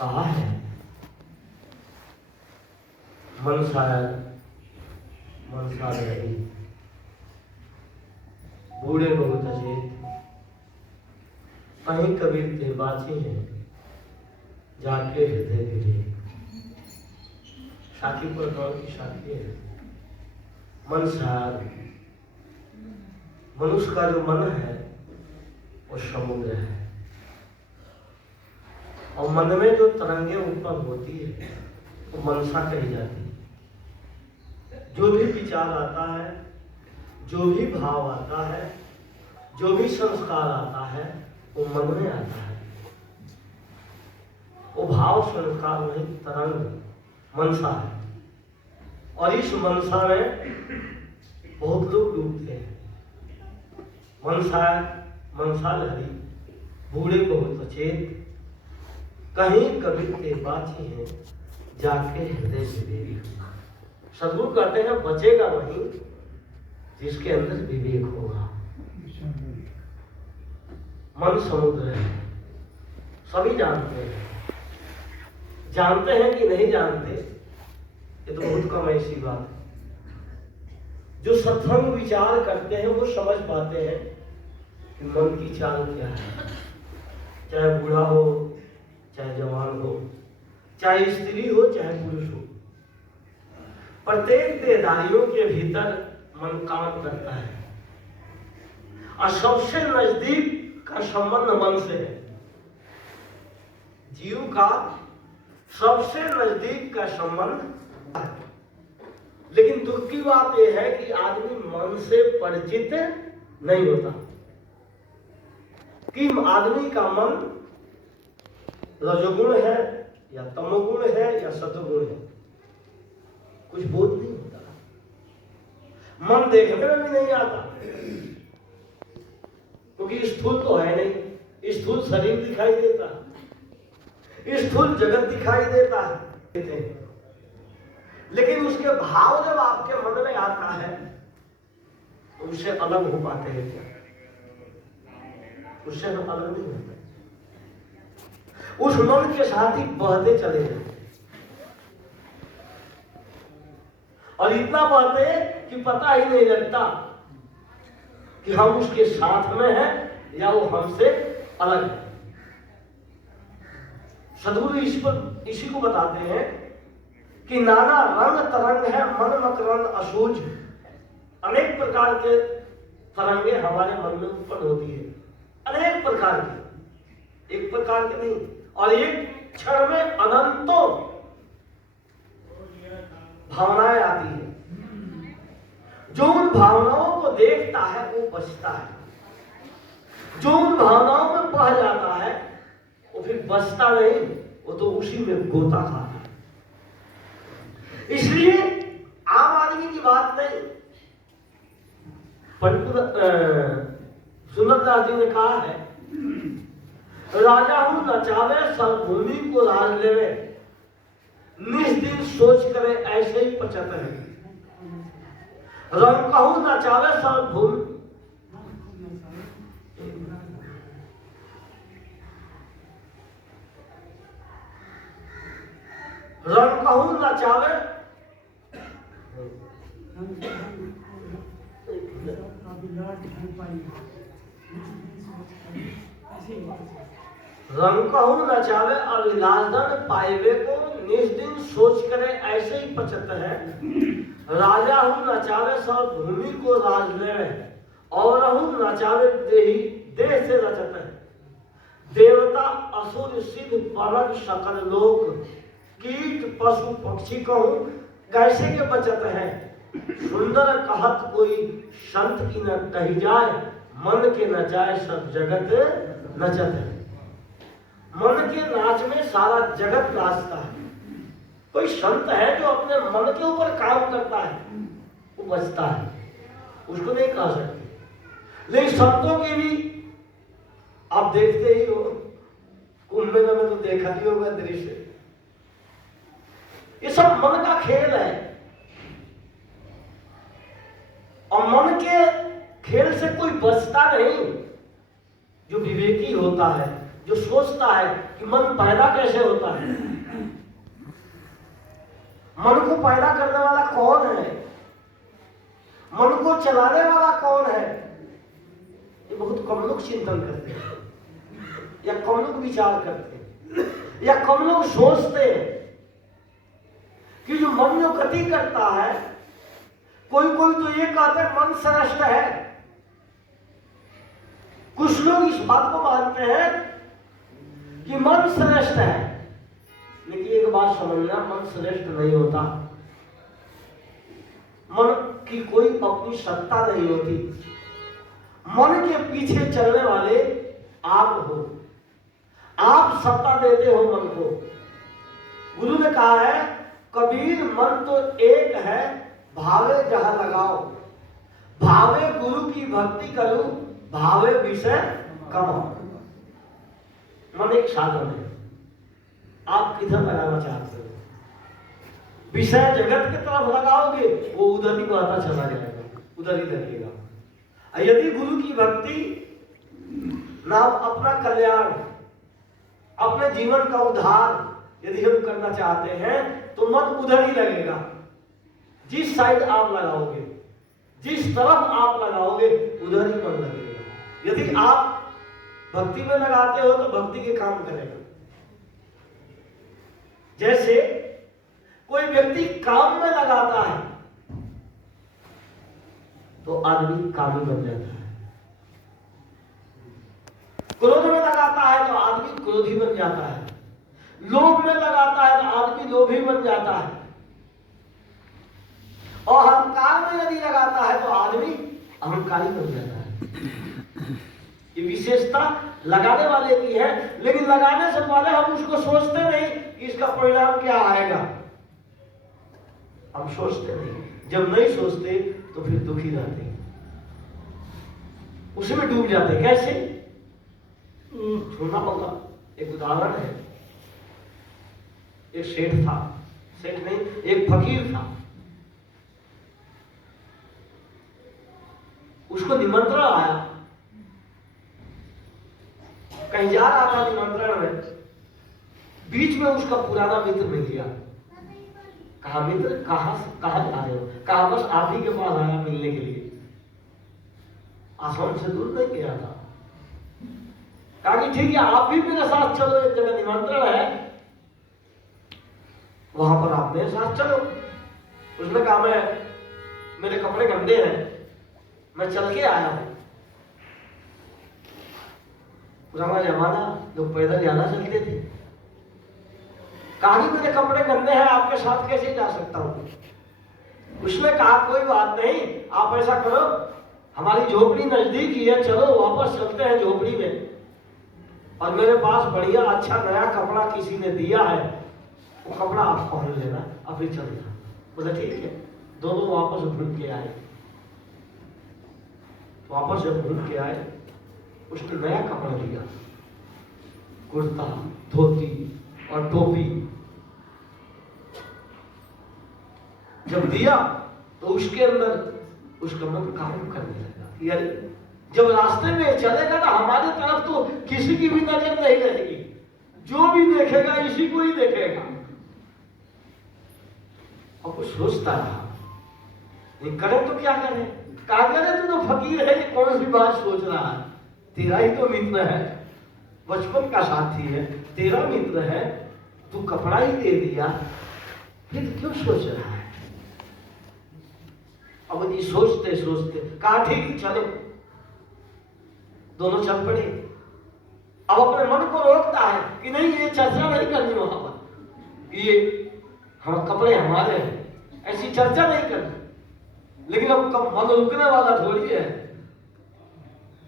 कहा है मन सा रही बूढ़े बहुत अचेत, कहीं कबीर ते बाची है जाके हृदय विवेक। साखी पर कौन की साखी है? मनसार, मनुष्य का जो मन है वो समुद्र है, और मन में जो तरंगे उत्पन्न होती है वो मनसा कही जाती है। जो भी विचार आता है, जो भी भाव आता है, जो भी संस्कार आता है वो मन में आता है। वो भाव संस्कार नहीं, तरंग मनसा है। और इस मनसा में बहुत लोग डूबते हैं। मनसा लहरी बूढ़े बहुत अचेत, कहीं कभी ते बाची है जाके हृदय विवेक। सदगुरु कहते हैं बचेगा वही जिसके अंदर विवेक होगा। मन समुद्र है, सभी जानते हैं। जानते हैं कि नहीं जानते ये तो बहुत कम ऐसी बात है। जो सत्संग विचार करते हैं वो समझ पाते हैं कि मन की चाल क्या है। चाहे बूढ़ा हो, चाहे जवान हो, चाहे स्त्री हो, चाहे पुरुष हो, प्रत्येक देहधारियों के भीतर मन काम करता है। और सबसे नजदीक का संबंध मन से है। जीव का सबसे नजदीक का संबंध है। लेकिन दुख की बात यह है कि आदमी मन से परिचित नहीं होता कि आदमी का मन रजोगुण है या तमोगुण है या सतोगुण है, कुछ बोध नहीं होता। मन देखने में भी नहीं आता क्योंकि स्थूल तो है नहीं। स्थूल शरीर दिखाई देता है, स्थूल जगत दिखाई देता है, लेकिन उसके भाव जब आपके मन में आता है तो उससे अलग हो पाते हैं क्या? उससे हम अलग नहीं होते। उस मन के साथ ही बहते चले जाते और इतना बहते कि पता ही नहीं लगता कि हम उसके साथ में हैं या वो हमसे अलग है। सदगुरु इसी को बताते हैं कि नाना रंग तरंग है मन मकरंद असूझ। अनेक प्रकार के तरंगे हमारे मन में उत्पन्न होती है, अनेक प्रकार की, एक प्रकार के नहीं। और एक क्षण में अनंतों भावनाएं आती है। जो उन भावनाओं को देखता है वो बचता है, जो उन भावनाओं में बह जाता है वो फिर बचता नहीं, वो तो उसी में गोता खाता है। इसलिए आम आदमी की बात नहीं। सुंदरदास जी ने कहा है, राजा हूं नचावे सब भूमि को राज लेवे, निस्दिन सोच करे ऐसे ही पचत है। रंग कहूं नचावे सब भूमि, रंग कहूं नचावे रंग कहूं नचावे अभिलाषधन पाइबे को, निस्दिन सोच करे ऐसे ही पचत है। राजा हूं नचावे सब भूमि को राज लेवे, और हूं नचावे देह से रचत है। देवता असुर सिद्ध परग सकल लोक, कीट पशु पक्षी कहूं कैसे के बचत है। सुंदर कहत कोई संत की न कही जाए, मन के नचाए सब जगत नचत है। मन के नाच में सारा जगत नाचता है। कोई संत है जो अपने मन के ऊपर काम करता है वो बचता है, उसको नहीं कह सकते। लेकिन संतों की भी आप देखते ही हो, कुंभ मेला में तो देखा ही होगा दृश्य। ये सब मन का खेल है, और मन के खेल से कोई बचता नहीं। जो विवेकी होता है जो सोचता है कि मन पैदा कैसे होता है, मन को पैदा करने वाला कौन है, मन को चलाने वाला कौन है, ये बहुत कम लोग चिंतन करते हैं, या कम लोग विचार करते हैं, या कम लोग सोचते हैं कि जो मन जो गति करता है, कोई कोई तो ये कहते हैं मन श्रेष्ठ है। कुछ लोग इस बात को मानते हैं कि मन श्रेष्ठ है, लेकिन एक बात समझना, मन श्रेष्ठ नहीं होता। मन की कोई अपनी सत्ता नहीं होती। मन के पीछे चलने वाले आप हो, आप सत्ता देते हो मन को। गुरु ने कहा है, कबीर मन तो एक है, भावे जहां लगाओ, भावे गुरु की भक्ति करूं, भावे विषय कमाओ। मन एक साधन है, आप किधर लगाना चाहते हो। विषय जगत की तरफ लगाओगे, वो उधर ही बहता चला जाएगा, उधर ही लगेगा। यदि गुरु की भक्ति नाम अपना कल्याण, अपने जीवन का उद्धार यदि हम करना चाहते हैं, तो मन उधर ही लगेगा। जिस साइड आप लगाओगे, जिस तरफ आप लगाओगे, उधर ही मन लगेगा। यदि आप भक्ति में लगाते हो तो भक्ति के काम करेगा। जैसे कोई व्यक्ति काम में लगाता है तो आदमी कामी बन जाता है, क्रोध में लगाता है तो आदमी क्रोधी बन जाता है, लोभ में लगाता है तो आदमी लोभी बन जाता है, और अहंकार में यदि लगाता है तो आदमी अहंकारी बन जाता है। ये विशेषता लगाने वाले की है, लेकिन लगाने से पहले हम उसको सोचते नहीं कि इसका परिणाम क्या आएगा। हम सोचते नहीं, जब नहीं सोचते तो फिर दुखी रहते हैं, उसमें डूब जाते हैं। कैसे सुनना होगा, एक उदाहरण है। एक सेठ था, सेठ नहीं, एक फकीर था। उसको निमंत्रण आया, कहीं जा रहा था निमंत्रण में, बीच में उसका पुराना मित्र मिल गया। कहा मित्र कहाँ जा रहे हो? कहा बस आप ही के पास आया मिलने के लिए, आश्रम से दूर नहीं गया था। कहा कि ठीक है, आप भी मेरे साथ चलो, एक जगह निमंत्रण है, वहां पर आप मेरे साथ चलो। उसने कहा मेरे कपड़े गंदे हैं, मैं चल के आया हूं। पुराना जमाना, लोग पैदल ज्यादा चलते थे। कहा कि मेरे कपड़े गंदे हैं, आपके साथ कैसे जा सकता हूं? उसने कहा कोई बात नहीं, आप ऐसा करो, हमारी झोपड़ी नजदीक ही है, चलो वापस चलते हैं झोपड़ी में, और मेरे पास बढ़िया अच्छा नया कपड़ा किसी ने दिया है, वो कपड़ा आप पहन लेना, अभी चलना। बोला ठीक है। दोनों वापस घूम के आए। वापस जब घूम के आए, उसने नया कपड़ा दिया, कुर्ता, धोती और टोपी। जब दिया तो उसके अंदर उसका मन काम करने लगा। यार जब रास्ते में चलेगा ना, हमारे तरफ तो किसी की भी नजर नहीं रहेगी, जो भी देखेगा इसी को ही देखेगा। अब वो सोचता रहा, नहीं करें तो क्या करें? कागज तू तो फकीर है, ये कौन सी बात सोच रहा है? तेरा ही तो मित्र है, बचपन का साथी है, तेरा मित्र है, तू कपड़ा ही दे दिया, फिर क्यों सोच रहा है? अब ये सोचते सोचते कहा ठीक चलो, दोनों चल पड़े। अब अपने मन को रोकता है कि नहीं, ये चर्चा नहीं करनी वहां पर, ये हम कपड़े हमारे हैं, ऐसी चर्चा नहीं करनी। लेकिन अब मन रुकने वाला थोड़ी है।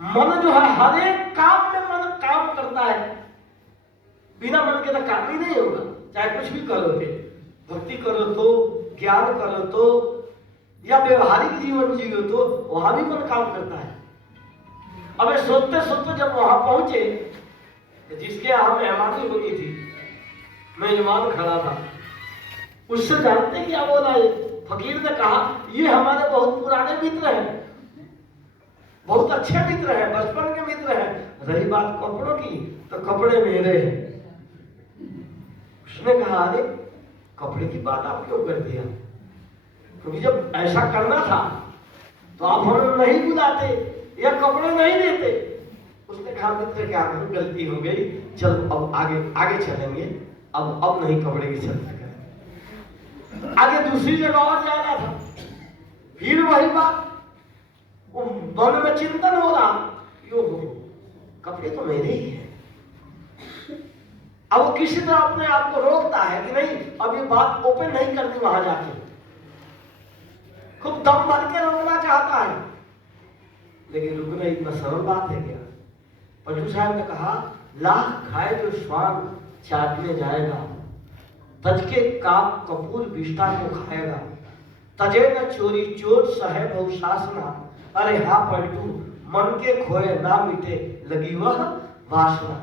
मन जो है हर एक काम में मन काम करता है, बिना मन के तो काम ही नहीं होगा। चाहे कुछ भी करोगे, भक्ति करो तो, ज्ञान करो तो, या व्यवहारिक जीवन जियो तो, वहां भी मन काम करता है। अब सोचते सोचते जब वहां पहुंचे, जिसके यहां मेहमानी होनी थी, मेजबान खड़ा था, उससे जानते क्या बोला? फकीर ने कहा ये हमारे बहुत पुराने मित्र हैं, बहुत अच्छे मित्र हैं, बचपन के मित्र हैं। रही बात कपड़ों की, तो कपड़े मेरे हैं। उसने कहा अरे कपड़े की बात आप क्यों कर दिया, क्योंकि जब ऐसा करना था तो आप हमें नहीं बुलाते या कपड़े नहीं देते। उसने कहा मित्र क्या करूं, गलती हो गई, चलो अब आगे आगे चलेंगे, अब नहीं कपड़े की चर्चा करें। आगे दूसरी जगह और जाना था, फिर वही बात, वो मन में चिंतन हो रहा, यो कपड़े तो मेरे ही हैं। अब वो किसी तरह अपने आप को रोकता है कि नहीं अब ये बात ओपन नहीं करनी, वहां जाके खूब दम भर के रोकना चाहता है, लेकिन रुकना इतना सरल बात है क्या। पलटू साहब ने कहा लाख खाए जो स्वांग चाटने जाएगा, तज के काप कपूर विष्टा को खाएगा, तजे न चोरी चोर सहे बहुशासना। अरे हाँ पलटू मन के खोए ना मिटे लगी वह वासना।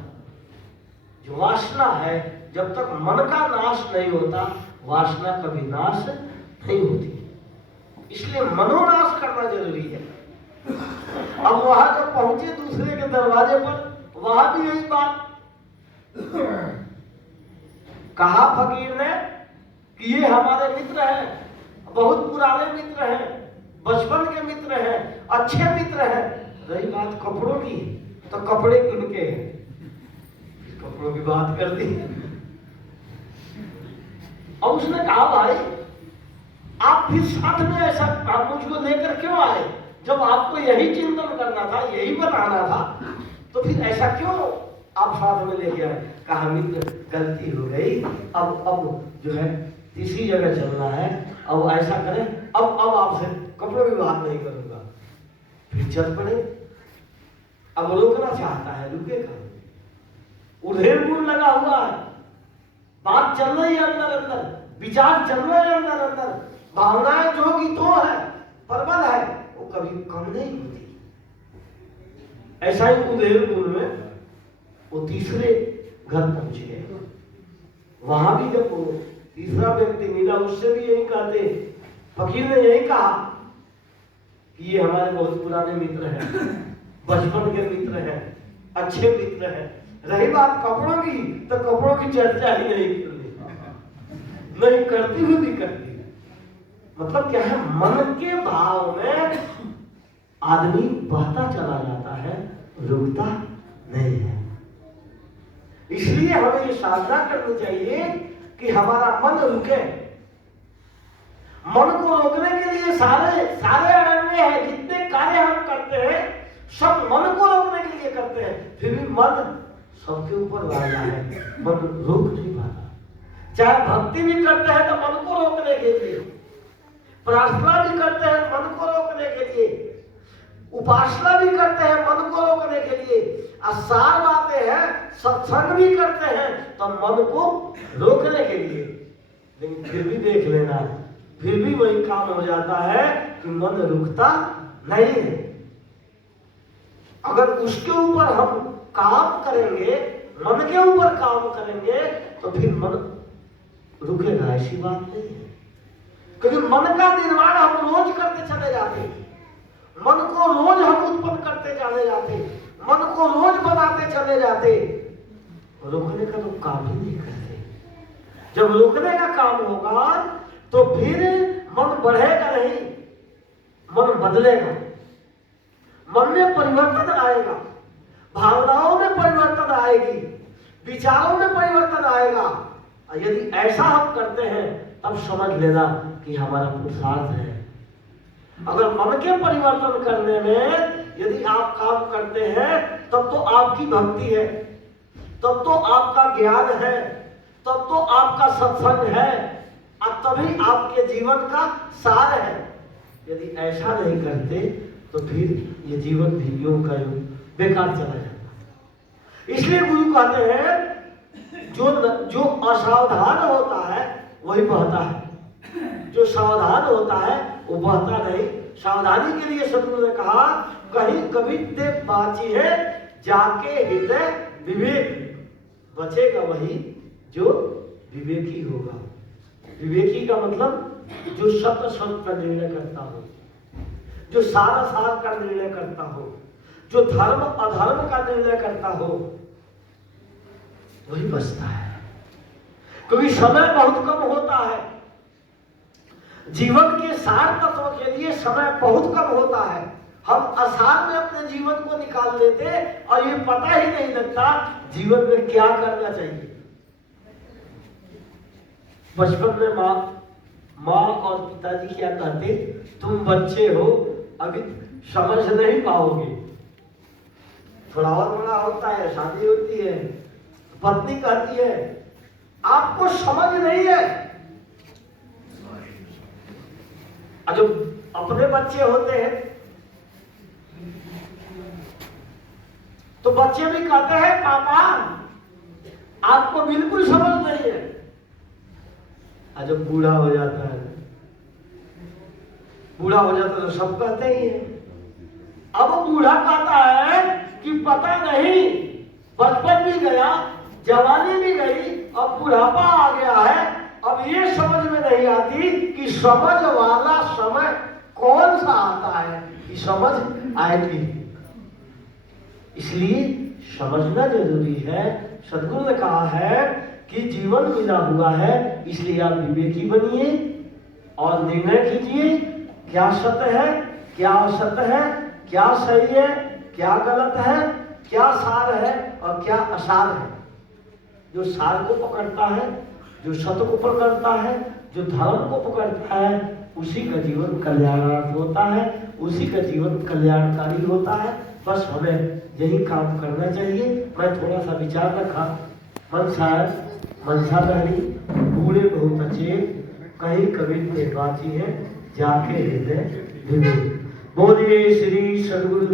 जो वासना है जब तक मन का नाश नहीं होता, वासना कभी नाश नहीं होती, इसलिए मनोनाश करना जरूरी है। अब वहां जब पहुंचे दूसरे के दरवाजे पर, वहां भी यही बात कहा फकीर ने कि ये हमारे मित्र हैं, बहुत पुराने मित्र हैं, बचपन के मित्र हैं, अच्छे मित्र हैं। रही बात कपड़ों की, तो कपड़े किनके हैं, कपड़ों की बात कर दी। और उसने कहा भाई आप फिर साथ में ऐसा आप मुझको लेकर क्यों आए, जब आपको यही चिंतन करना था, यही बताना था, तो फिर ऐसा क्यों आप साथ में लेके आए। कहा मित्र गलती हो गई, अब जो है तीसरी जगह चलना है, अब ऐसा करें, अब आपसे कपड़ों की बात नहीं करूंगा। फिर चल पड़े। अब रोकना चाहता है, रुकेगा, उधेड़ बुन लगा हुआ है, बात चल रही है अंदर अंदर, विचार चल रहे हैं अंदर अंदर, भावनाएं जो की तो है, प्रबल है, वो कभी कम नहीं होती। ऐसा ही उदयपुर में वो तीसरे घर पहुंच गए। वहां भी जब वो तीसरा व्यक्ति मिला, उससे भी यही कहते, फकीर ने यही कहा कि ये हमारे बहुत पुराने मित्र हैं, बचपन के मित्र हैं, अच्छे मित्र हैं। रही बात कपड़ों की, तो कपड़ों की चर्चा ही नहीं करती हुई भी करती। मतलब क्या है, मन के भाव में आदमी बहता चला जाता है, रुकता नहीं है। इसलिए हमें ये साधना करनी चाहिए कि हमारा मन रुके। मन को रोकने के लिए सारे अरण्य है, जितने कार्य हम करते हैं सब मन को रोकने के लिए करते हैं, फिर भी मन सबके ऊपर वाला है, मन रोक नहीं पाता। चाहे भक्ति भी करते हैं तो मन को रोकने के लिए, प्रार्थना भी करते हैं मन को रोकने के लिए, उपासना भी करते हैं मन को रोकने के लिए, आसार बातें हैं, सत्संग भी करते हैं तो मन को रोकने के लिए। लेकिन फिर भी देख लेना, फिर भी वही काम हो जाता है कि मन रुकता नहीं है। अगर उसके ऊपर हम काम करेंगे, मन के ऊपर काम करेंगे, तो फिर मन रुकेगा, ऐसी बात नहीं है। क्योंकि मन का निर्माण हम रोज करते चले जाते हैं, मन को रोज हम उत्पन्न करते चले जाते, मन को रोज बनाते चले जाते, रोकने का तो काम ही नहीं करते। जब रोकने का काम होगा तो फिर मन बढ़ेगा नहीं, मन बदलेगा, मन में परिवर्तन आएगा, भावनाओं में परिवर्तन आएगी, विचारों में परिवर्तन आएगा। यदि ऐसा हम करते हैं तब समझ लेना कि हमारा पुरुषार्थ है। अगर मन के परिवर्तन करने में यदि आप काम करते हैं तब तो आपकी भक्ति है, तब तो आपका ज्ञान है, तब तो आपका सत्संग है, और तभी आपके जीवन का सार है। यदि ऐसा नहीं करते तो फिर ये जीवन भी यूं का यूं बेकार चला जाता। इसलिए गुरु कहते हैं जो असावधान होता है वही बहता है, जो सावधान होता है वो बहता नहीं। सावधानी के लिए सतगुरु ने कहा कहीं कभी ते बाची है जाके हृदय विवेक, बचेगा वही जो विवेकी होगा। विवेकी का मतलब जो सत्य सत्य का निर्णय करता हो, जो सारा सार का निर्णय करता हो, जो धर्म अधर्म का निर्णय करता हो, वही बचता है। क्योंकि समय बहुत कम होता है, जीवन के सार तत्व के लिए समय बहुत कम होता है। हम असार में अपने जीवन को निकाल देते और ये पता ही नहीं लगता जीवन में क्या करना चाहिए। बचपन में माँ और पिताजी क्या कहते, तुम बच्चे हो, अभी समझ नहीं पाओगे। थोड़ा और बड़ा होता है, शादी होती है, पत्नी कहती है आपको समझ नहीं है। जो अपने बच्चे होते हैं तो बच्चे भी कहते हैं पापा आपको बिल्कुल समझ नहीं है। जब बूढ़ा हो जाता है, बूढ़ा हो जाता है तो सब कहते ही है। अब वो बूढ़ा कहता है कि पता नहीं, बचपन भी गया, जवानी भी गई, अब बुढ़ापा आ गया है, अब ये समझ में नहीं आती कि समझ वाला समय कौन सा आता है कि समझ आएगी। इसलिए समझना जरूरी है। सद्गुरु ने कहा है कि जीवन मिला हुआ है, इसलिए आप विवेकी बनिए और निर्णय कीजिए क्या सत्य है, क्या असत्य है, क्या सही है, क्या गलत है, क्या सार है और क्या असार है। जो सार को पकड़ता है, जो सत्य को पकड़ता है, जो धर्म को पकड़ता है, उसी का जीवन कल्याणार्थ होता है, उसी का जीवन कल्याणकारी होता है। बस हमें यही काम करना चाहिए। मैं थोड़ा सा विचार रखा, मनसा बहनी बूढ़े बहुत अच्छे, कहीं कभी ने बाची है, जाके हृदय बोलिए श्री सद्गुरु।